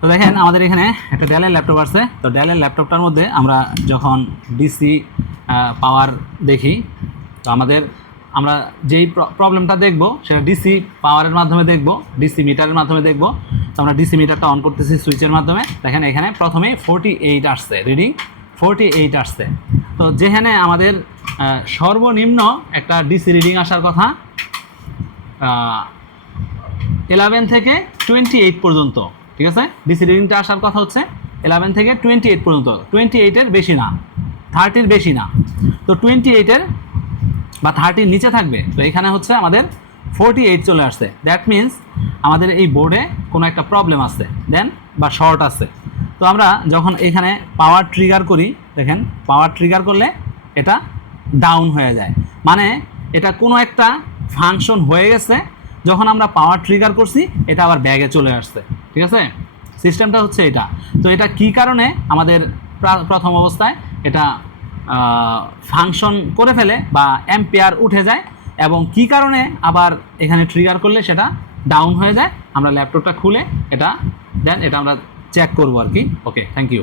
তো দেখেন আমাদের এখানে একটা ডেলের ল্যাপটপ আছে তো ডেলের ল্যাপটপটার মধ্যে আমরা যখন ডিসি পাওয়ার দেখি, তো আমাদের, আমরা যেই প্রবলেমটা দেখব, সেটা ডিসি পাওয়ারের মাধ্যমে দেখব ডিসি মিটারের মাধ্যমে দেখব। তো আমরা ডিসি মিটারটা অন করতেছি সুইচের মাধ্যমে। দেখেন এখানে প্রথমে ফোরটি এইট আসছে রিডিং ফোরটি এইট আসছে। তো যেখানে আমাদের সর্বনিম্ন একটা ডিসি রিডিং আসার কথা ইলেভেন থেকে টোয়েন্টি এইট পর্যন্ত, ঠিক আছে? ডিসি রিডিংটা আসার কথা হচ্ছে ইলেভেন থেকে টোয়েন্টি এইট পর্যন্ত। টোয়েন্টি এইটের বেশি না থার্টির বেশি না। তো টোয়েন্টি এইটের বা থার্টির নিচে থাকবে। তো এখানে হচ্ছে আমাদের ফোরটি এইট চলে আসছে। দ্যাট মিন্স আমাদের এই বোর্ডে কোনো একটা প্রবলেম আছে দেন বা শর্ট আছে। তো আমরা যখন এখানে পাওয়ার ট্রিগার করি, দেখেন পাওয়ার ট্রিগার করলে এটা ডাউন হয়ে যায়। মানে এটা কোনো একটা ফাংশন হয়ে গেছে যখন আমরা পাওয়ার ট্রিগার করছি, এটা আবার ব্যাগে চলে আসছে। ঠিক আছে? সিস্টেমটা হচ্ছে এটা। তো এটা কি কারণে আমাদের প্রা- প্রথম অবস্থায় এটা ফাংশন করে ফেলে বা অ্যাম্পিয়ার উঠে যায় এবং কি কারণে আবার এখানে ট্রিগার করলে সেটা ডাউন হয়ে যায়, আমরা ল্যাপটপটা খুলে এটা, দেন এটা আমরা চেক করব আর কি। Okay thank you